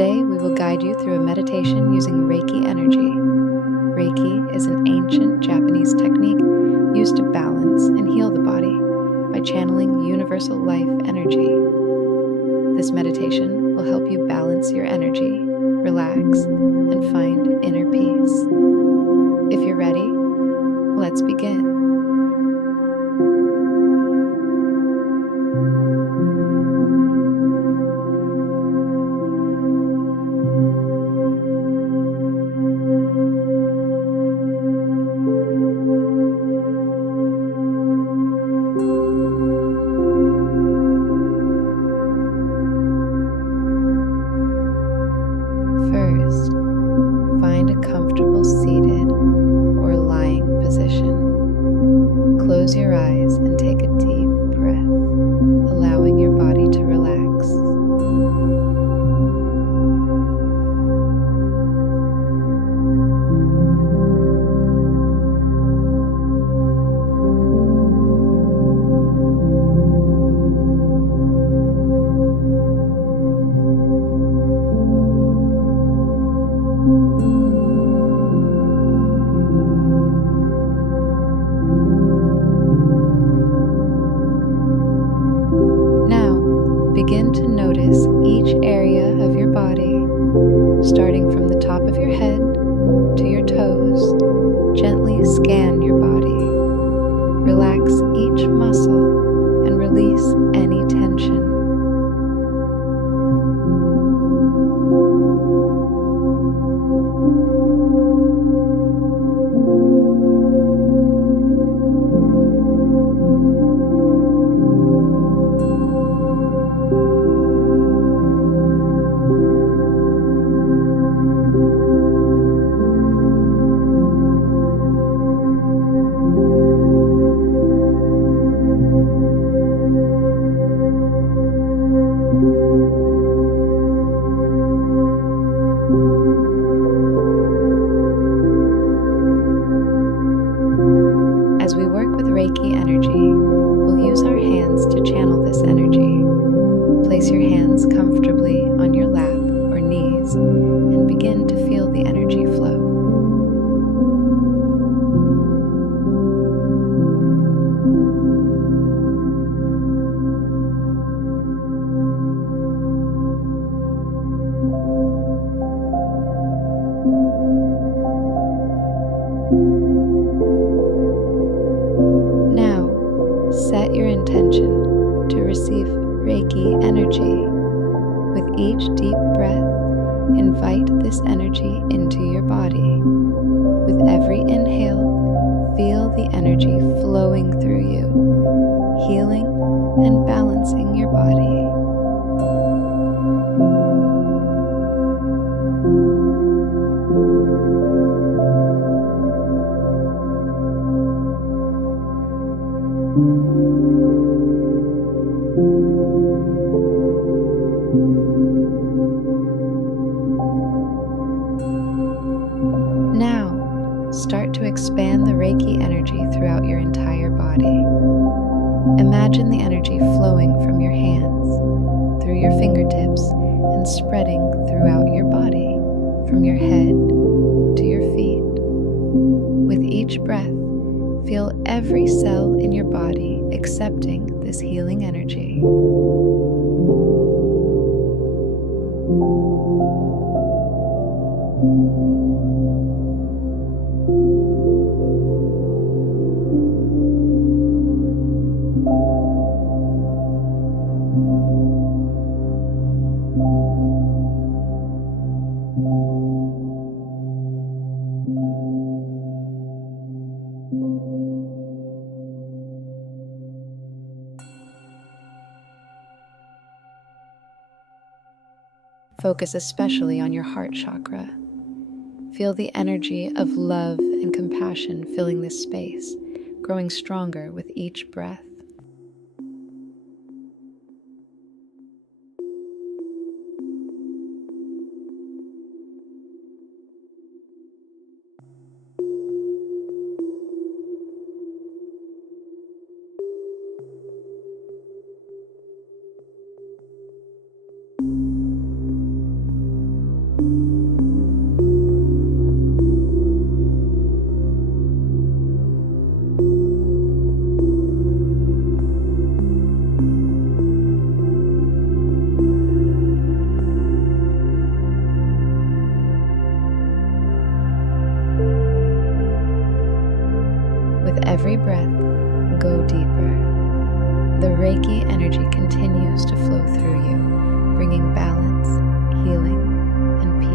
Today, we will guide you through a meditation using Reiki energy. Reiki is an ancient Japanese technique used to balance and heal the body by channeling universal life energy. This meditation will help you balance your energy, relax, and find inner peace. If you're ready, let's begin. First, find a comfortable seated or lying position. Close your eyes and take a deep breath, allowing your body to relax. Begin to notice each area of your body, starting from the top of your head to your toes. Gently scan your body. Relax each muscle and release any tension. As we work with Reiki energy, we'll use our hands to channel this energy. Place your hands comfortably on your lap or knees and begin to feel the energy flow. Set your intention to receive Reiki energy. With each deep breath, invite this energy into your body. With every inhale, feel the energy flowing through you, healing and balancing your body. Now, start to expand the Reiki energy throughout your entire body. Imagine the energy flowing from your hands, through your fingertips, and spreading throughout your body, from your head to your feet. With each breath, feel every cell in your body accepting this healing energy. Focus especially on your heart chakra. Feel the energy of love and compassion filling this space, growing stronger with each breath. Reiki energy continues to flow through you, bringing balance, healing, and peace.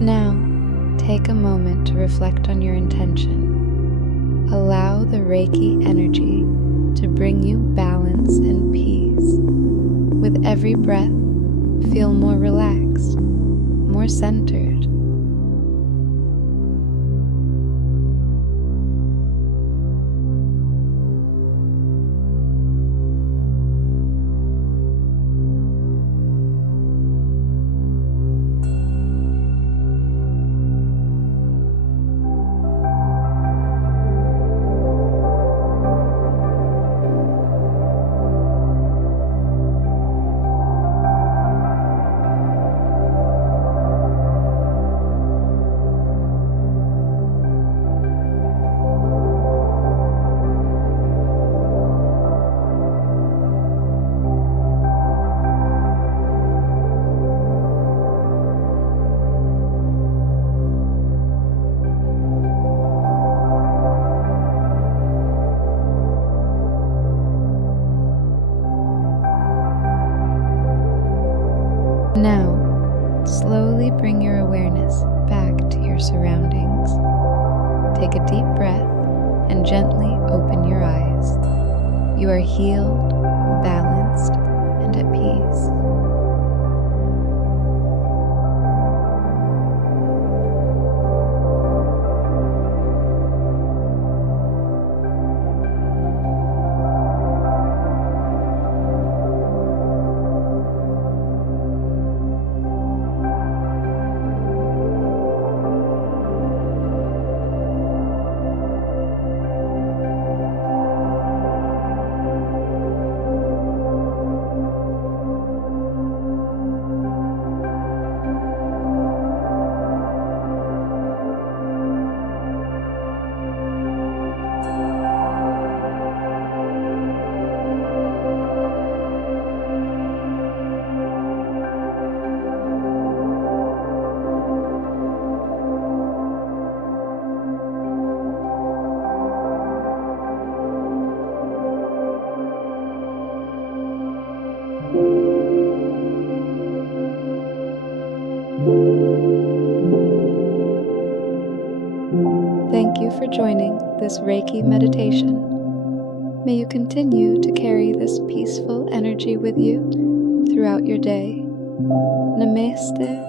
Now, take a moment to reflect on your intention. Allow the Reiki energy to bring you balance and peace. With every breath, feel more relaxed, more centered. Now, slowly bring your awareness back to your surroundings. Take a deep breath and gently open your eyes. You are healed, balanced, and at peace. Thank you for joining this Reiki meditation. May you continue to carry this peaceful energy with you throughout your day. Namaste.